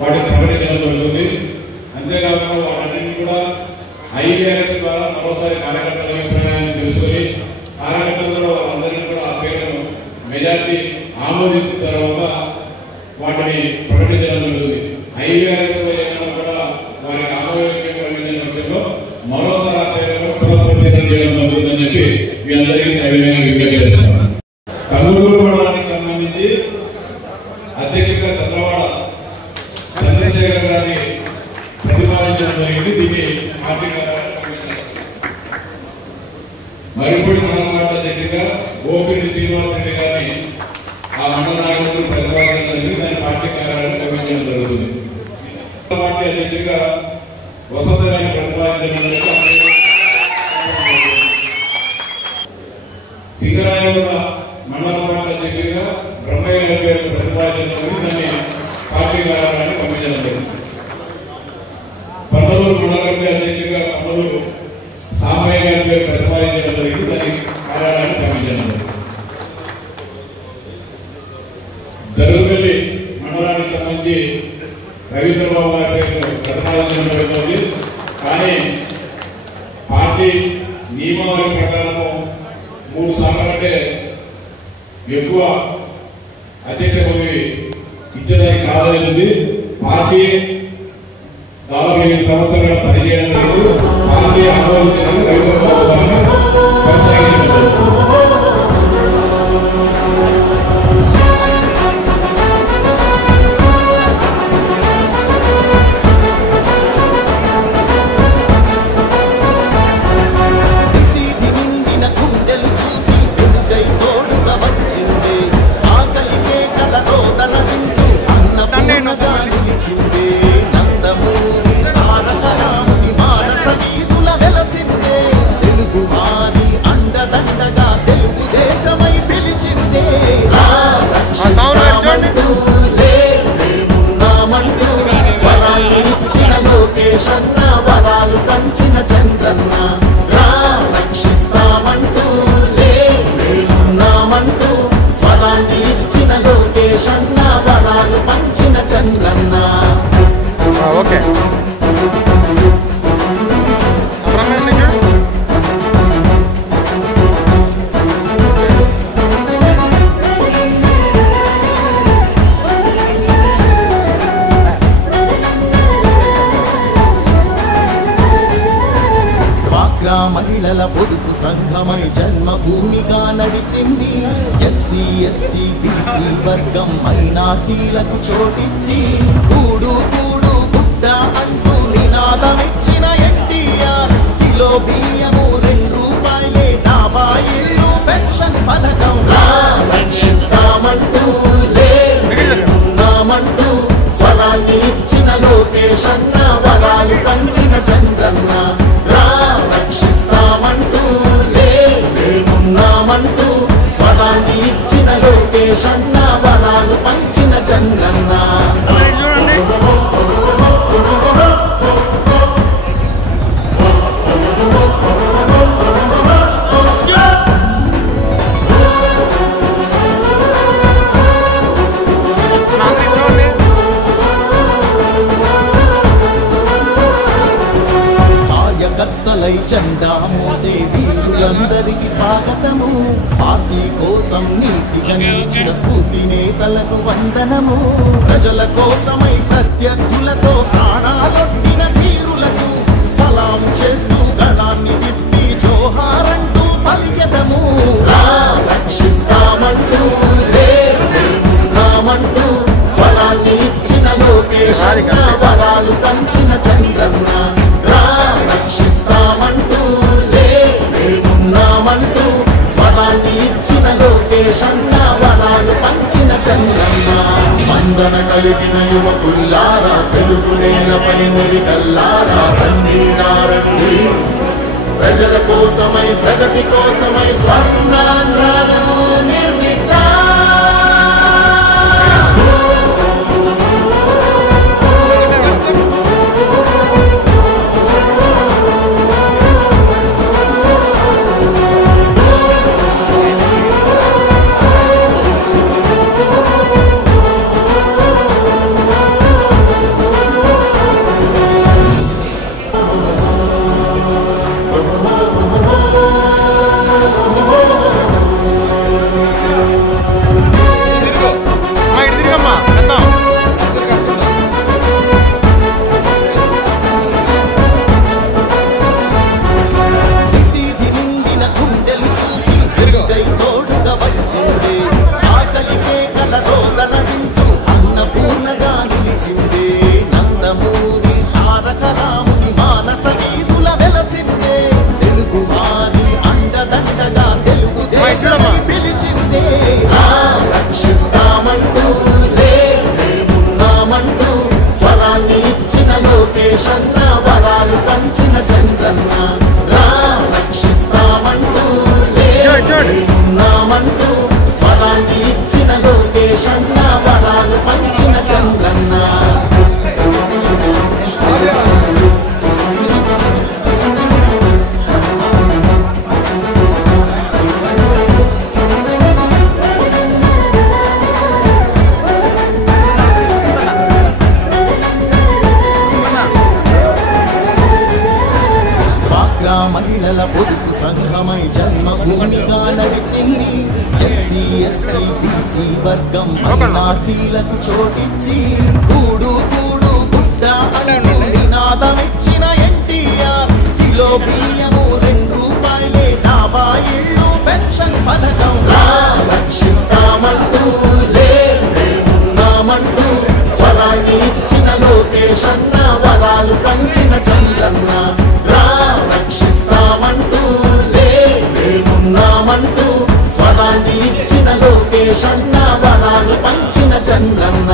వాటిని ప్రకటించడం జరుగుతుంది. అంతేకాకుండా వాటన్నింటినీ కూడా ఐవీఆర్ఎస్ ద్వారా మరోసారి కార్యకర్తల అభిప్రాయాన్ని తెలుసుకొని కార్యకర్తలు కూడా వాళ్ళందరినీ కూడా ఆ పేరును మెజార్టీ ఆమోదించిన తర్వాత వాటిని ప్రకటించడం జరుగుతుంది. ఐవీఆర్ఎస్ ఏమైనా కూడా వారికి ఆమోదించిన పక్షంలో మరోసారి ఆ పేరును పునఃపరిశీలన చేయడం జరుగుతుందని చెప్పి మీ అందరికీ సవినయంగా విజ్ఞప్తి చేస్తున్నాను. కంగుటూరు మండలానికి సంబంధించి అధ్యక్షుడిగా చంద్రశేఖర్ గారిని ప్రతిపాదించడం జరిగింది. దీన్ని పార్టీ మరిపూడి మండల పార్టీ అధ్యక్షుడిగా ఓపిరెడ్డి శ్రీనివాస్ రెడ్డి గారిని ఆ మండల నాయకులు ప్రతిపాదించడం జరిగింది. దాని పార్టీ కార్యాలయం నిర్వహించడం జరుగుతుంది. పార్టీ అధ్యక్షుడిగా వసంత గారిని ప్రతిపాదించడం జరిగింది. సింగరాయగూడ మండల పార్టీ అధ్యక్షుడిగా బ్రహ్మయ్య గారి పేరు ప్రతిపాదించడం జరిగింది. దాన్ని పార్టీ కార్యాలయాన్ని పంపించడం జరిగింది. పల్లూరు మండల కమిటీ అధ్యక్షుడిగా పల్లూరు సామయ్య గారి పేరు ప్రతిపాదించడం జరిగింది. దాని కార్యాలయాన్ని పంపించడం జరిగింది. దరువుపల్లి మండలానికి సంబంధించి రవీంద్రబాబు గారి పేరు ప్రతిపాదించడం జరుగుతుంది. కానీ పార్టీ నియమావళి ప్రకారము 3 సార్లు కంటే ఎక్కువ అధ్యక్ష పదవి ఇచ్చేదానికి కాదనేది పార్టీ దాదాపు 8 సంవత్సరాలు పనిచేయడం లేదు. పార్టీ ఆలోచించడం రవీంద్రబాబు గారిని కొనసాగించారు. వరాలు పంచిన చంద్రన్న రక్షిస్తామంటూ లేన్నామంటూ స్వరాన్ని ఇచ్చిన లోకేశన్న వరాలు పంచిన చంద్రన్న. ఓకే మహిళల పొదుపు సంఘమై జన్మభూమిగా నడిచింది. ఎస్సీ ఎస్టీ బీసీ వర్గం మైనార్టీలకు చోటిచ్చి కూడు కూడు గుడ్డ అంటూ నినాదమిచ్చిన ఎన్టీఆర్ కిలో బియ్యము 2 రూపాయలే డాబా ఇల్లు పెన్షన్ పథకం రక్షిస్తామంటూ లేన్నామంటూ స్వరాన్ని ఇచ్చిన లోకేశన్న వరాలు పంచిన చంద్రన్న రక్షిస్తామంటూ లేన్నామంటూ స్వరాన్ని ఇచ్చిన లోకేశన్న వరాలు పంచిన చంద్రన్న. కార్యకర్తలై జెండా మోసే వీరులందరికీ స్వాగతము. పార్టీ కోసం నీతిగా నిలిచిన స్ఫూర్తి నేతలకు వందనము. ప్రజల కోసమై ప్రత్యర్థులతో ప్రాణాలొట్టిన ధీరులకు సలాం చేస్తూ గణాన్ని విప్పి జోహారంటూ పలికెదము. రక్షిస్తామంటూ లేన్నామంటూ స్వరాన్ని ఇచ్చిన లోకేశన్న వరాలు పంచిన చంద్రన్న రక్షిస్తామంటూ లేన్నామంటూ స్వరాన్ని ఇచ్చిన లోకేశన్న వరాలు పంచిన చంద్రన్న. స్పందన కలిగిన యువకుల్లారా తెలుగు నేలపై మెరికల్లారా రండి రండి ప్రజల కోసమై ప్రగతి కోసమై స్వర్ణాంధ్రను నిర్మిద్దాం. పిలిచిందే ఆకలికే కలరోదన వింటూ అన్నపూర్ణగా నిలిచిందే నందమూరి తారక రాముని మానస వీధుల వెలసిందే తెలుగు వారి అండదండగా తెలుగు దేశమై పిలిచిందే రక్షిస్తామంటూ ఉన్నామంటూ స్వరాన్ని ఇచ్చిన లోకేశన్న వరాలు పంచిన చంద్రన్న రక్షిస్తామంటూ ఉన్నామంటూ స్వరాన్ని ఇచ్చిన లోకేశన్న వరాలు పంచిన చంద్రన్న మహిళల పొదుపు సంఘమై జన్మభూమిగా నడిచింది ఎస్సీ ఎస్టీ బీసీ వర్గం మైనార్టీలకు చోటిచ్చి కూడు కూడు గుడ్డ అంటూ నినాదమిచ్చిన ఎన్టీఆర్ కిలో బియ్యము 2 రూపాయలే డాబా ఇళ్ళు పెన్షన్ పథకం రక్షిస్తామంటూ ఉన్నామంటూ స్వరాన్ని ఇచ్చిన లోకేశన్న వరాలు పంచిన చంద్రన్న రక్షిస్తామంటూ ఉన్నామంటూ స్వరాన్ని ఇచ్చిన లోకేశన్న వరాలు పంచిన చంద్రన్న